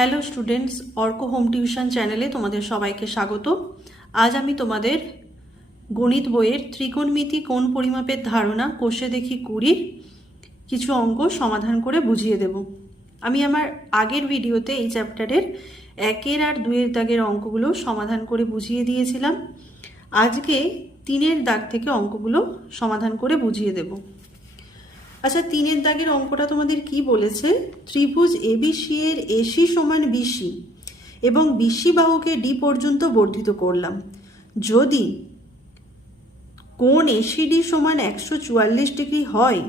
Hello students, Arka home tuition চ্যানেলে তোমাদের সবাইকে স্বাগত। আজ আমি তোমাদের গণিত বইয়ের ত্রিকোণমিতি কোণ পরিমাপের ধারণা কোষে দেখি 20 কিছু অঙ্ক সমাধান করে বুঝিয়ে দেব। আমি আমার আগের ভিডিওতে এই চ্যাপ্টারের 1 আর 2 দাগের অঙ্কগুলো সমাধান করে বুঝিয়ে দিয়েছিলাম। আজকে 3 দাগ থেকে অঙ্কগুলো সমাধান করে বুঝিয়ে দেব। আচ্ছা, 3 দাগের অঙ্কটা তোমাদের কি বলেছে? ত্রিভুজ এবিসি এর এসি সমান বিসি এবং বিসি বাহুকে ডি পর্যন্ত বর্ধিত করলাম। যদি কোণ এসিডি সমান 144 ডিগ্রি হয়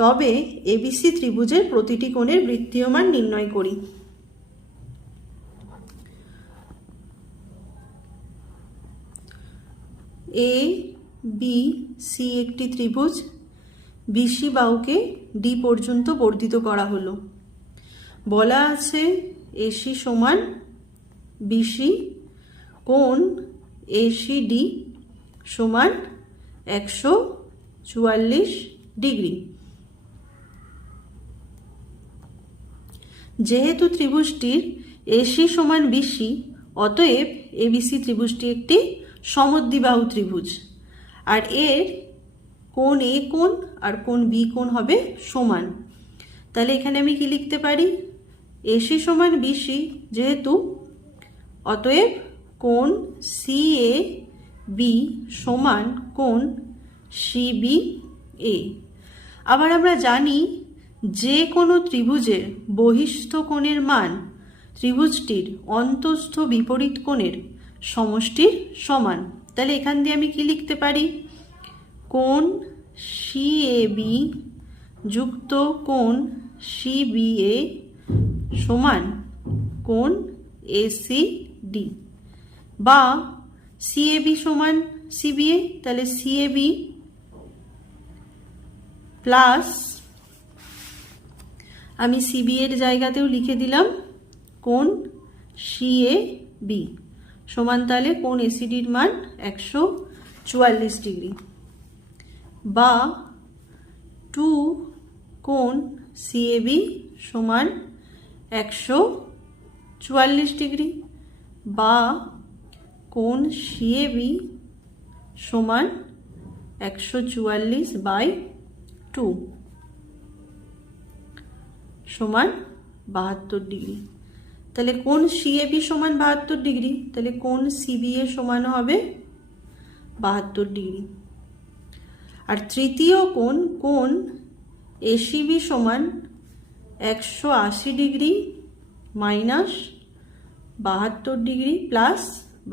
তবে এবিসি ত্রিভুজের প্রতিটি কোণের বৃত্তীয় মান নির্ণয় করি। এ বি সি একটি ত্রিভুজ, বিসি বাহুকে ডি পর্যন্ত বর্ধিত করা হলো। বলা আছে এসি সমান বিসি, কোণ এসিডি সমান 144 ডিগ্রি। যেহেতু ত্রিভুজটির এসি সমান বিসি, অতএব এবিসি ত্রিভুজটি একটি সমদ্বিবাহু ত্রিভুজ, আর এর কোণ এ কোণ আর কোণ বি কোণ হবে সমান। তাহলে এখানে আমি কি লিখতে পারি? এসি সমান বিসি যেহেতু, অতএব কোণ সি এ বি সমান কোণ সি বি এ। আবার আমরা জানি যে কোনো ত্রিভুজের বহিস্থ কোণের মান ত্রিভুজটির অন্তঃস্থ বিপরীত কোণের সমষ্টির সমান। তাহলে এখান দিয়ে আমি কি লিখতে পারি? কোণ সি এ বি যুক্ত কোণ সি বি এ সমান কোণ এ সি ডি, বা সি এ বি সমান সি বি এ। তাহলে সি এ বি প্লাস, আমি সি বি এর জায়গাতেও লিখে দিলাম কোণ সি এ বি সমান, তাহলে কোণ এসিডির মান 144 ডিগ্রি, বা 2 কোণ সি এ বি সমান 144 ডিগ্রি, বা কোণ সি এ বি সমান 144/2 সমান 72 ডিগ্রি। তাহলে কোণ সি এ বি সমান 72 ডিগ্রি, তাহলে কোণ সি বি এ সমান হবে 72 ডিগ্রি। আর তৃতীয় কোণ কোণ এসিবি সমান 180 degree minus 72 degree plus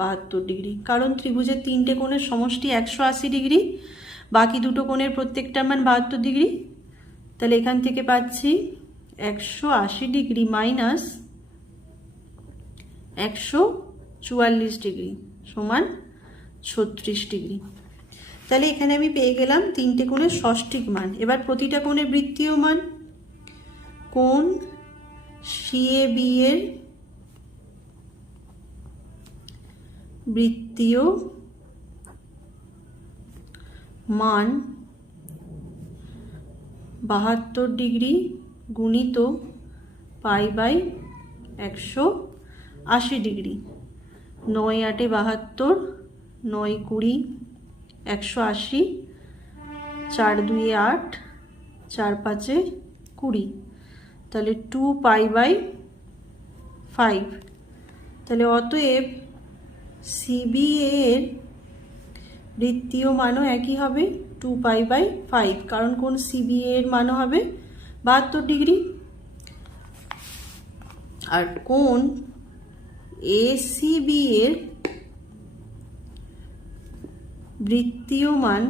72 degree, কারণ ত্রিভুজের 3টে কোণের সমষ্টি 180 ডিগ্রি, বাকি দুটো কোণের প্রত্যেকটার মান 72 ডিগ্রি। তাহলে এখান থেকে পাচ্ছি 180 ডিগ্রি মাইনাস 144 ডিগ্রি সমান 36 ডিগ্রি। তাহলে এখানে আমি পেয়ে গেলাম 3টে কোণের ষষ্ঠিক মান। এবার প্রতিটা কোণের বৃত্তীয় মান। কোণ সি এ বি এর বৃত্তীয় মান 72 ডিগ্রি গুণিত π/180 ডিগ্রি। 9 8 72, 9 20 180, 4 2 8, 4 5 20, তাহলে 2π/5। তাহলে অতএব সিবি এর বৃত্তীয় মানও একই হবে 2π/5, কারণ কোণ সিবি এর মানও হবে 72 ডিগ্রি। আর কোণ এসিবি এর বৃত্তীয় মান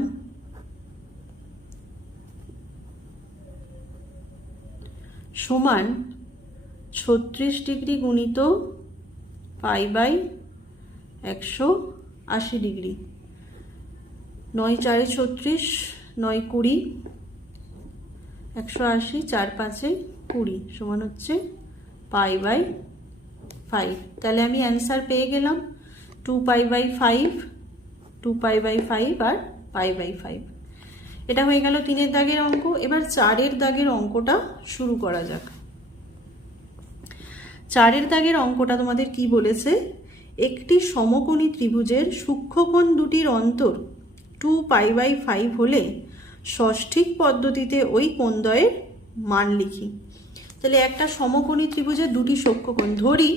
সমান 36 ডিগ্রি গুণিত π/180 ডিগ্রি। 9 4 36, 9 20, 180, 4 5 20 সমান হচ্ছে π/5। তাহলে আমি অ্যান্সার পেয়ে গেলাম 2π/5, 2π/5 আর π/5। এটা হয়ে গেল 3 দাগের অঙ্ক। এবার 4 দাগের অঙ্কটা শুরু করা যাক। 4 দাগের অঙ্কটা তোমাদের কি বলেছে, একটি সমকোণী ত্রিভুজের সূক্ষ্মকোণ দুটির অন্তর 2π/5 হলে ষষ্ঠিক পদ্ধতিতে ওই কোণদ্বয়ের মান লিখি। তাহলে একটা সমকোণী ত্রিভুজের দুটি সূক্ষ্মকোণ ধরি,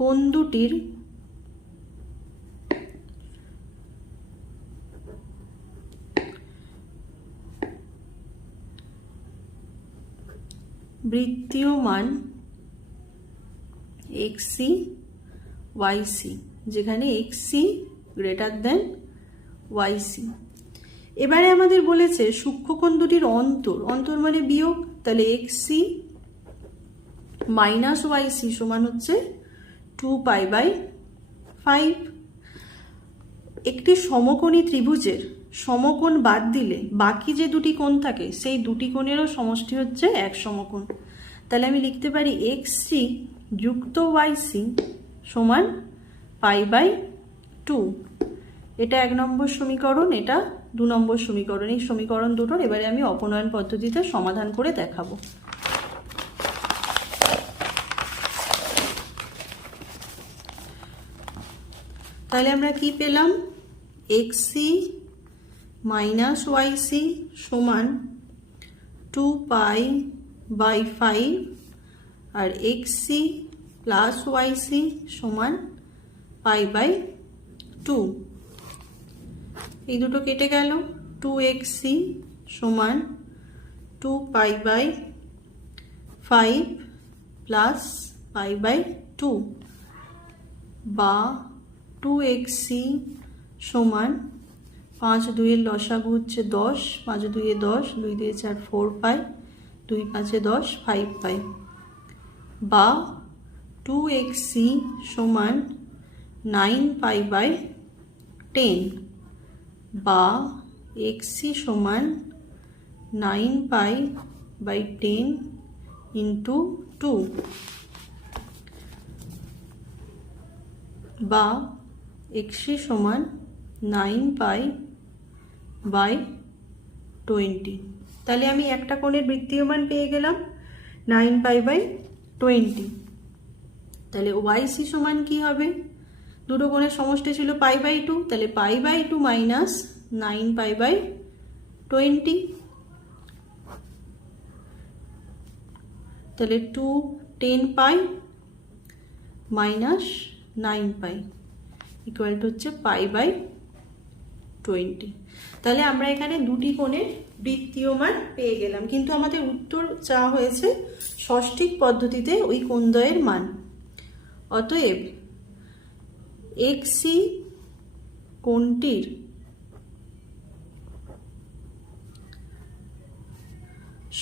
কোণ দুটির বৃত্তীয় মান xc yc, যেখানে xc গ্রেটার দেন yc। এবারে আমাদের বলেছে সূক্ষ্মকোণ দুটির অন্তর, অন্তর মানে বিয়োগ, তাহলে xc মাইনাস yc সমান হচ্ছে 2π/5। একটি সমকোণী ত্রিভুজের সমকোণ বাদ দিলে বাকি যে দুটি কোণ থাকে সেই দুটি কোণেরও সমষ্টি হচ্ছে এক সমকোণ। তাহলে আমি লিখতে পারি xc যুক্ত yc সমান π/2। এটা 1 নম্বর সমীকরণ, এটা 2 নম্বর সমীকরণ। এই সমীকরণ দুটোর এবারে আমি অপনয়ন পদ্ধতিতে সমাধান করে দেখাবো। তাহলে আমরা কি পেলাম, xc মাইনাস yc সমান 2π/5 আর xc প্লাস yc সমান π/2। এই দুটো কেটে গেল, 2xc সমান 2π/5 প্লাস π/2 বা 2xc সমান 5 2 লসাগু হচ্ছে 10, 5 2 10, 2 2 4 4π, 2 5 10 5π, বা 2xc সমান 9π/10 বা xc সমান 9π/10 ইন্টু 2 বা xc সমান 9π/20। তাহলে আমি একটা কোণের বৃত্তীয় মান পেয়ে গেলাম 9π/20। তাহলে yc সমান কি হবে, দুটো কোণের সমষ্টি ছিল π/2, তাহলে π/2 মাইনাস 9π/20, তাহলে 2 10π মাইনাস 9π ইকুয়াল টু হচ্ছে π/20। তাহলে আমরা এখানে দুটি কোণের বৃত্তীয় মান পেয়ে গেলাম, কিন্তু আমাদের উত্তর চাওয়া হয়েছে ষষ্ঠিক পদ্ধতিতে ওই কোণদ্বয়ের মান। অতএব xc কোণটির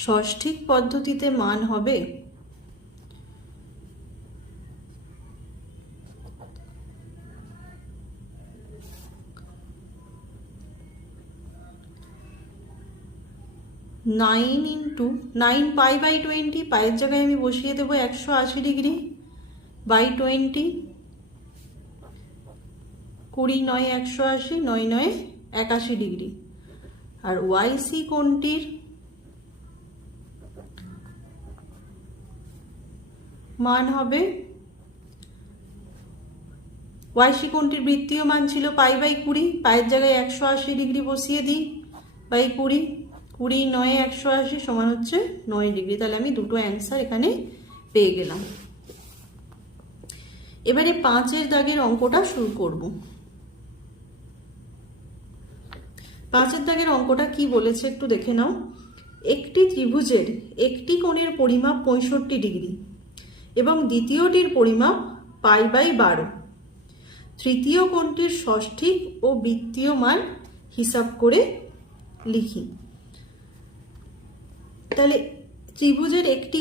ষষ্ঠিক পদ্ধতিতে মান হবে 9 ইন্টু 9π/20, পায়ের জায়গায় আমি বসিয়ে দেবো 180 ডিগ্রি বাই 20, 20 9 180, 9 9 81 ডিগ্রি। আর yc কোণটির মান হবে, yc কোণটির বৃত্তীয় মান ছিল π/20, পায়ের জায়গায় 180 ডিগ্রি বসিয়ে দিই বাই 20, 20 9 180 সমান হচ্ছে 9 ডিগ্রি। তাহলে আমি দুটো অ্যান্সার এখানে পেয়ে গেলাম। এবারে 5 দাগের অঙ্কটা শুরু করব। 5 দাগের অঙ্কটা কি বলেছে একটু দেখে নাও। একটি ত্রিভুজের একটি কোণের পরিমাপ 65 ডিগ্রি এবং দ্বিতীয়টির পরিমাপ π/12, তৃতীয় কোণটির ষষ্ঠিক ও বৃত্তীয় মান হিসাব করে লিখি। তাহলে ত্রিভুজের একটি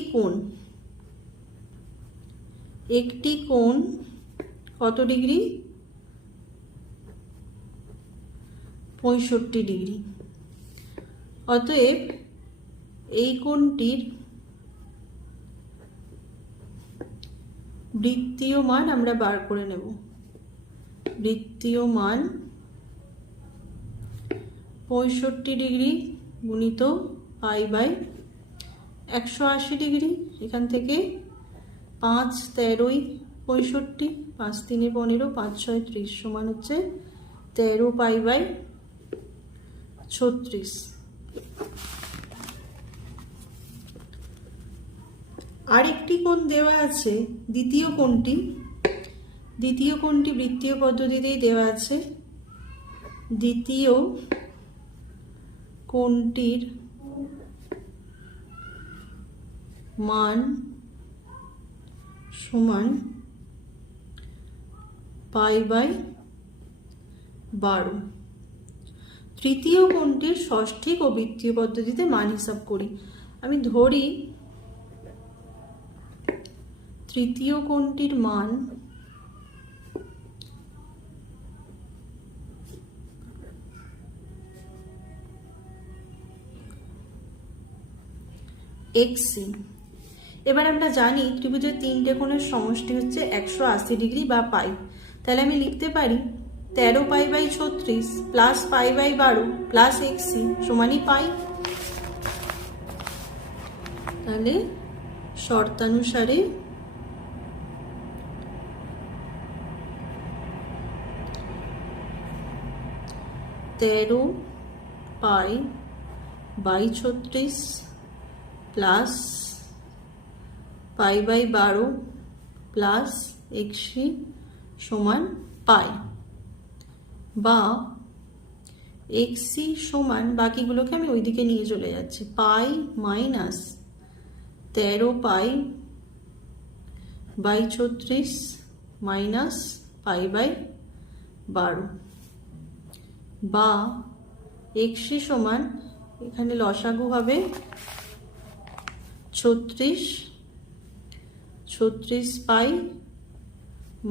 কোণ কত ডিগ্রি, 65 ডিগ্রি। অতএব এই কোণটির বৃত্তীয় মান আমরা বার করে নেব। বৃত্তীয় মান 65 ডিগ্রি গুণিত π/12 180 ডিগ্রি। এখান থেকে 5 13 65, 5 3 15, 5 6 30 সমান হচ্ছে 13 পাই বাই 36। আরেকটি কোণ দেওয়া আছে, দ্বিতীয় কোণটি বৃত্তীয় পদ্ধতিতেই দেওয়া আছে। দ্বিতীয় কোণটির মান সমান পাই বাই 12। তৃতীয় কোণটির ষষ্ঠিক ও বৃত্তীয় পদ্ধতিতে মান হিসাব করি। আমি ধরি তৃতীয় কোণটির মান xc। এবার আমরা জানি ত্রিভুজের তিনটে কোণের সমষ্টি হচ্ছে 180 ডিগ্রি বা পাই। তাহলে আমি লিখতে পারি 13 pi by 36 plus pi by 12 plus xc সমানই পাই। তাহলে শর্তানুসারে 13 pi by 36 plus pi by 12 plus xc সমান পাই, বা xc সমান, বাকিগুলোকে আমি ওইদিকে নিয়ে চলে যাচ্ছি, pi minus 13 pi by 36 minus pi by 12, বা xc সমান, এখানে লসাগু হবে 36 পাই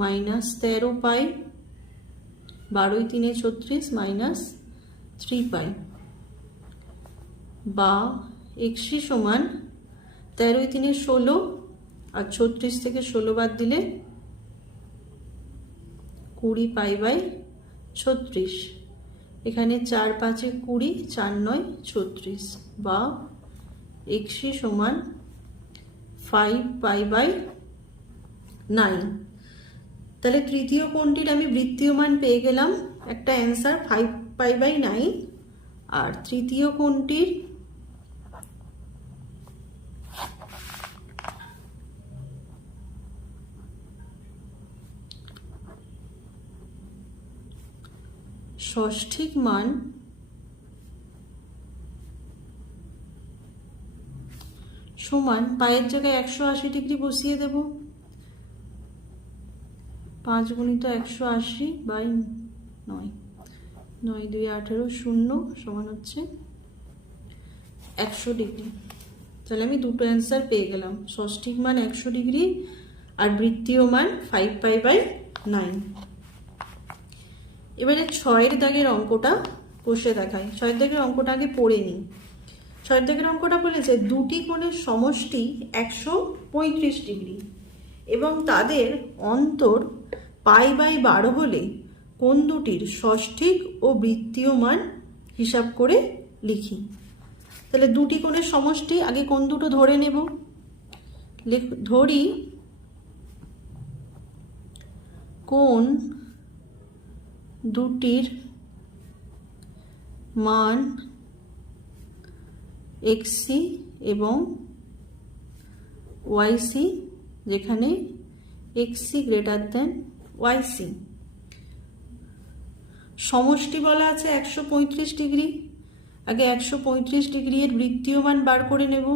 মাইনাস 13 পাই, 12 3 36 মাইনাস 3 পাই, বা xc সমান 13 3 16 আর 36 থেকে 16 বাদ দিলে 20 পাই বাই 36। এখানে 4 5 20, 4 9 36, বা xc সমান 5 পাই বাই 9। তাহলে তৃতীয় কোণটির আমি বৃত্তীয় মান পেয়ে গেলাম, একটা অ্যান্সার 5 পাই বাই 9। আর তৃতীয় কোণটির ষষ্ঠিক মান সমান, পায়ের জায়গায় 180 ডিগ্রি বসিয়ে দেব, 5 গুণিত 180 বাই 9, 9 2 18 0 সমান হচ্ছে 100 ডিগ্রি। তাহলে আমি দুটো অ্যান্সার পেয়ে গেলাম, ষষ্ঠিক মান 100 ডিগ্রি আর বৃত্তীয় মান 5 পাই বাই 9। এবারে 6 দাগের অঙ্কটা কষে দেখাই। 6 দাগের অঙ্কটা আগে পড়ে নিই। 6 দাগের অঙ্কটা বলেছে দুটি কোণের সমষ্টি 135 ডিগ্রি এবং তাদের অন্তর পাই বাই 12 হলে কোণ দুটির ষষ্ঠিক ও বৃত্তীয় মান হিসাব করে লিখি। তাহলে দুটি কোণের সমষ্টি, আগে কোণ দুটো ধরে নেব। ধরি কোণ দুটির মান xc এবং yc, যেখানে xc গ্রেটার দেন yc। সমষ্টি বলা আছে 135 ডিগ্রি, আগে 135 ডিগ্রি এর বৃত্তীয় মান বার করে নেব।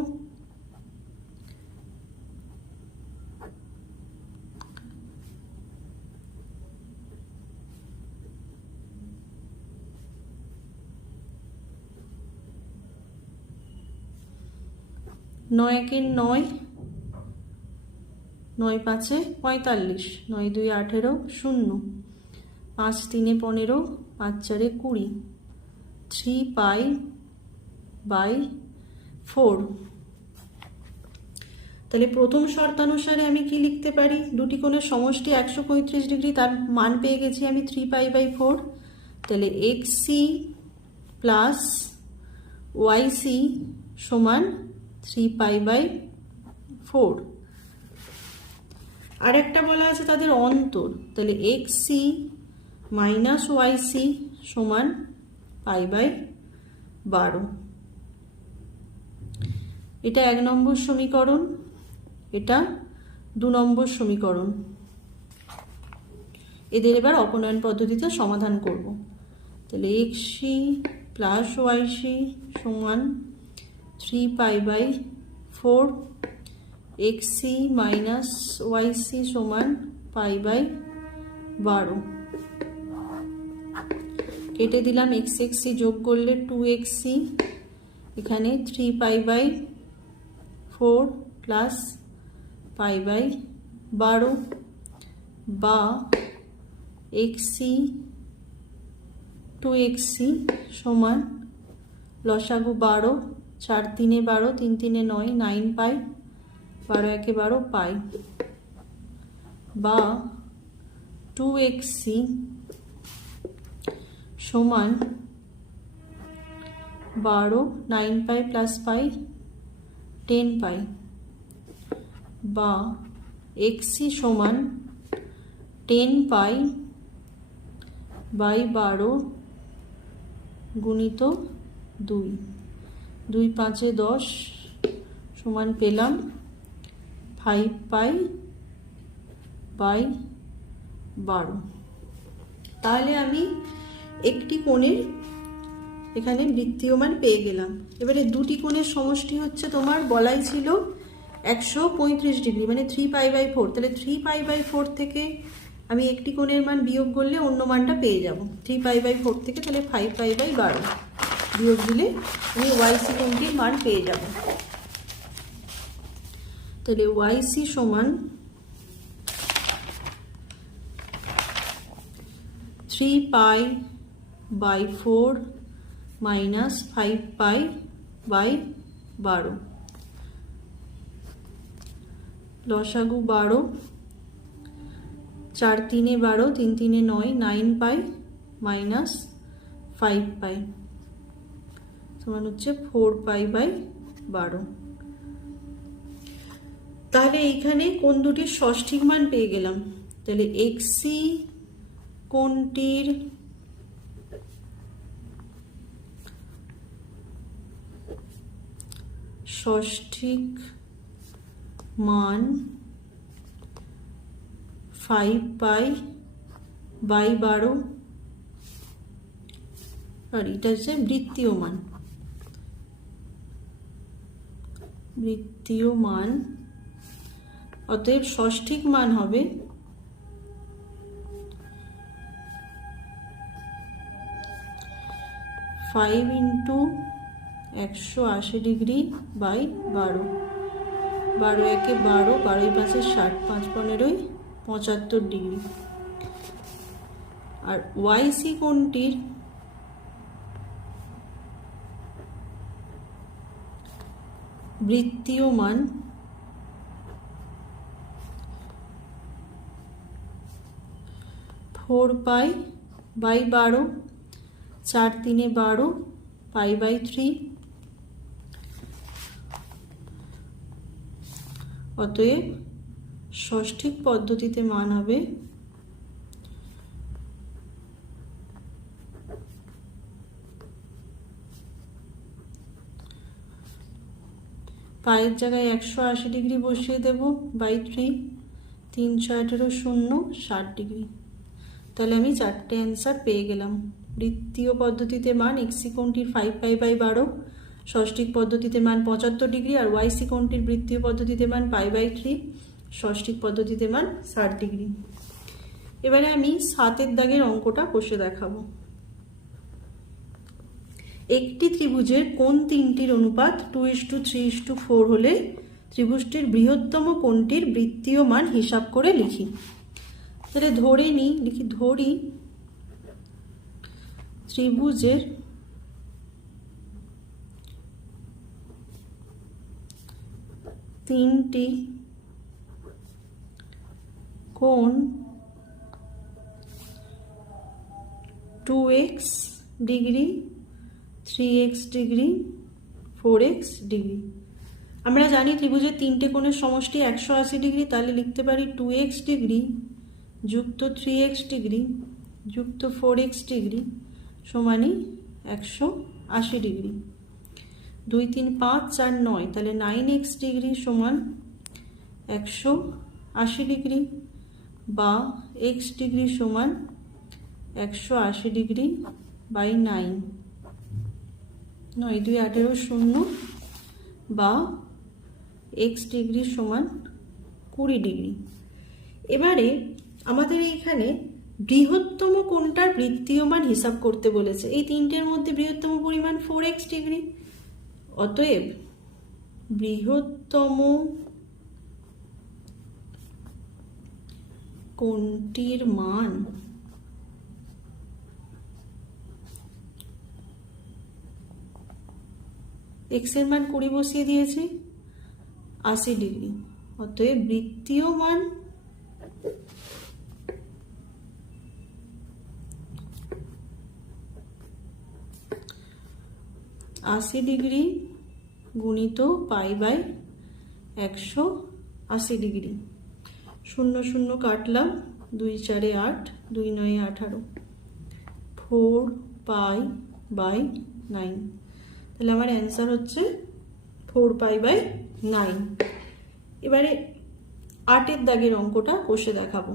নয় একে 9, 9 5 45, 9 2 18 0, 5 3 15, 5 4 20, 3 পাই বাই 4। তাহলে প্রথম শর্তানুসারে আমি কি লিখতে পারি, দুটি কোণের সমষ্টি 135 ডিগ্রি, তার মান পেয়ে গেছি আমি 3 পাই বাই 4। তাহলে xc প্লাস yc সমান 3π/4। আর একটা বলা আছে তাদের অন্তর, তাহলে xc মাইনাস yc সমান π/12। এটা 1 নম্বর সমীকরণ, এটা 2 নম্বর সমীকরণ। এদের এবার অপনয়ন পদ্ধতিতে সমাধান করব। তাহলে xc প্লাস yc সমান 3π/4, xc মাইনাস yc সমান π/12। কেটে দিলাম, x xc যোগ করলে 2xc, এখানে 3π/4 প্লাস π/12 বা xc 2xc সমান লসাগু 12, 4 3 12, 3 3 9, 9π, 12 1 12 পাই, বা 2xc সমান 12, 9π প্লাস পাই 10π, বা xc সমান 10π/12 গুণিত 2, 2 5 10 সমান পেলাম 5π/12। তাহলে আমি একটি কোণের এখানে বৃত্তীয় মান পেয়ে গেলাম। এবারে দুটি কোণের সমষ্টি হচ্ছে তোমার বলাই ছিল 135 ডিগ্রি, মানে 3π/4। তাহলে 3π/4 থেকে আমি একটি কোণের মান বিয়োগ করলে অন্য মানটা পেয়ে যাব 3π/4 থেকে। তাহলে 5π/12 বিয়োগ দিলে আমি yc কোণটির মান পেয়ে যাব। তাহলে yc সমান 3π/4 মাইনাস 5π/12, লসাগু 12, 4 3 12, 3 3 9, 9π মাইনাস 5π সমান হচ্ছে 4π/12। তাহলে এইখানে কোণ দুটির ষষ্ঠিক মান পেয়ে গেলাম। তাহলে xc কোণটির ষষ্ঠিক মান 5π/12, আর এটা হচ্ছে বৃত্তীয় মান। বৃত্তীয় মান অতএব ষষ্ঠিক মান হবে 5 × 180 ডিগ্রি বাই 12, 12 1 12, 12 5 60, 5 15 75 ডিগ্রি। আর yc কোণটির বৃত্তীয় মান 4π/12, 4 3 12, π/3। অতএব ষষ্ঠিক পদ্ধতিতে মান হবে পায়ের জায়গায় 180 ডিগ্রি বসিয়ে দেব /3, 3 6 18 0 60 ডিগ্রি। তাহলে আমি চারটে অ্যান্সার পেয়ে গেলাম। বৃত্তীয় পদ্ধতিতে মান xc কোণটির 5π/12, ষষ্ঠিক পদ্ধতিতে মান 75 ডিগ্রি, আর yc কোণটির বৃত্তীয় পদ্ধতিতে মান π/3, ষষ্ঠিক পদ্ধতিতে মান 60 ডিগ্রি। এবারে আমি 7 দাগের অঙ্কটা কষে দেখাবো। একটি ত্রিভুজের কোণ তিনটির অনুপাত 2:3:4 হলে ত্রিভুজটির বৃহত্তম কোণটির বৃত্তীয় মান হিসাব করে লিখি। তাহলে ধরে নিই, ধরি ত্রিভুজের তিনটি কোণ 2x degree, 3x degree, 4x degree. আমরা জানি ত্রিভুজের তিনটে কোণের সমষ্টি 180 ডিগ্রি, তাহলে লিখতে পারি 2x ডিগ্রি যুক্ত 3x ডিগ্রি যুক্ত 4x ডিগ্রি সমানই 180 ডিগ্রি। 2 3 5 4 9, তাহলে 9x ডিগ্রি সমান 180 ডিগ্রি বা x ডিগ্রি সমান 180 ডিগ্রি বাই 9, 9 2 18 0 বা x ডিগ্রি সমান 20 ডিগ্রি। এবারে আমাদের এইখানে বৃহত্তম কোণটার বৃত্তীয় মান হিসাব করতে বলেছে। এই তিনটের মধ্যে বৃহত্তম পরিমাণ 4x ডিগ্রি, অতএব বৃহত্তম কোণটির মান x এর মান 20 বসিয়ে দিয়েছি, 80 ডিগ্রি। অতএব বৃত্তীয় মান আশি ডিগ্রি গুণিত পাই বাই 180 ডিগ্রি। 0 0 কাটলাম, 2 4 8, 2 9 18, 4 পাই বাই 9। তাহলে আমার অ্যান্সার হচ্ছে 4 পাই বাই 9। এবারে 8 দাগের অঙ্কটা কষে দেখাবো।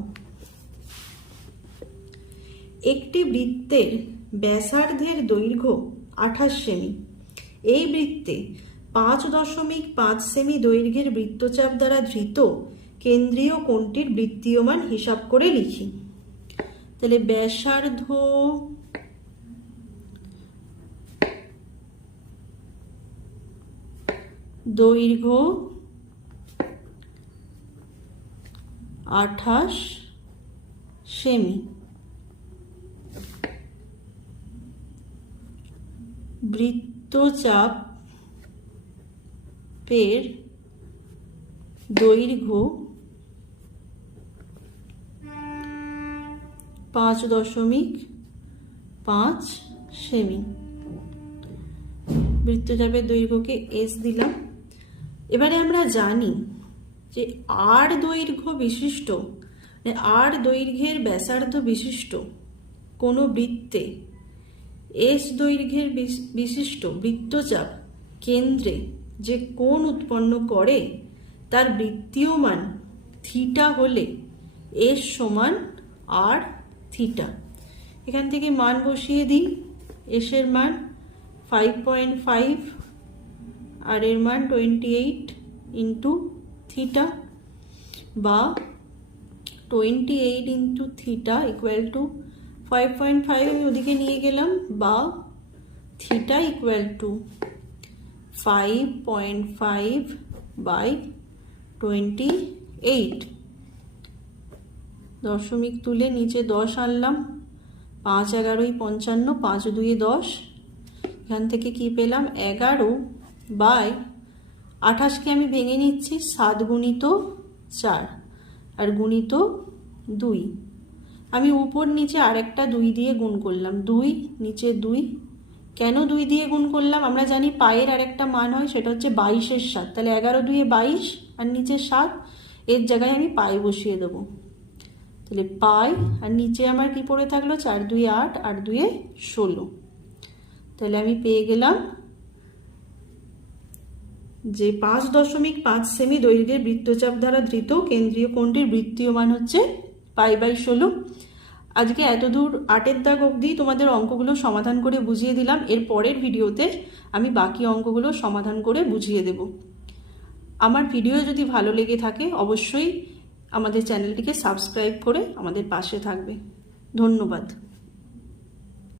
একটি বৃত্তের ব্যাসার্ধের দৈর্ঘ্য 28 সেমি। এই বৃত্তে 5.5 সেমি দৈর্ঘ্যের বৃত্তচাপ দ্বারা ধৃত কেন্দ্রীয় কোণটির বৃত্তীয় মান হিসাব করে লিখি। তাহলে ব্যাসার্ধ দৈর্ঘ্য 28 সেমি, বৃত্তচাপের দৈর্ঘ্য 5.5 সেমি। বৃত্তচাপের দৈর্ঘ্যকে এস দিলাম। এবারে আমরা জানি যে আর দৈর্ঘ্য বিশিষ্ট, আর দৈর্ঘ্যের ব্যাসার্ধ বিশিষ্ট কোনো বৃত্তে এস দৈর্ঘ্যের বিশিষ্ট বৃত্তচাপ কেন্দ্রে যে কোণ উৎপন্ন করে তার বৃত্তীয় মান থিটা হলে এস সমান আর থিটা। এখান থেকে মান বসিয়ে দিই। এসের মান 5.5, আর এর মান 28 ইন্টু থিটা, বা 28 ইন্টু থিটা ইকুয়াল টু 5.5 আমি ওদিকে নিয়ে গেলাম, বা থিটা ইকুয়াল টু 5.5 বাই 28। দশমিক তুলে নিচে 10 আনলাম, 5 11 55, 5 2 10। এখান থেকে কি পেলাম? 11 বাই 28কে আমি ভেঙে নিচ্ছি, 7 গুণিত 4 আর গুণিত 2। আমি উপর নিচে আরেকটা 2 দিয়ে গুণ করলাম, 2 নিচে 2। কেন 2 দিয়ে গুণ করলাম? আমরা জানি পায়ের আরেকটা মান হয়, সেটা হচ্ছে 22 এর 7। তাহলে 11 2 22 আর নিচে 7, এর জায়গায় আমি পাই বসিয়ে দেবো। তাহলে পাই, আর নিচে আমার কি পড়ে থাকলো? 4 2 8 আর 2 16। তাহলে আমি পেয়ে গেলাম যে 5.5 সেমি দৈর্ঘ্যের বৃত্তচাপ দ্বারা ধৃত কেন্দ্রীয় কোণটির বৃত্তীয় মান হচ্ছে পাই বাই 16। আজকে এতদূর 8 দাগ অবধি তোমাদের অঙ্কগুলো সমাধান করে বুঝিয়ে দিলাম। এর পরের ভিডিওতে আমি বাকি অঙ্কগুলো সমাধান করে বুঝিয়ে দেব। আমার ভিডিও যদি ভালো লেগে থাকে অবশ্যই আমাদের চ্যানেলটিকে সাবস্ক্রাইব করে আমাদের পাশে থাকবে। ধন্যবাদ।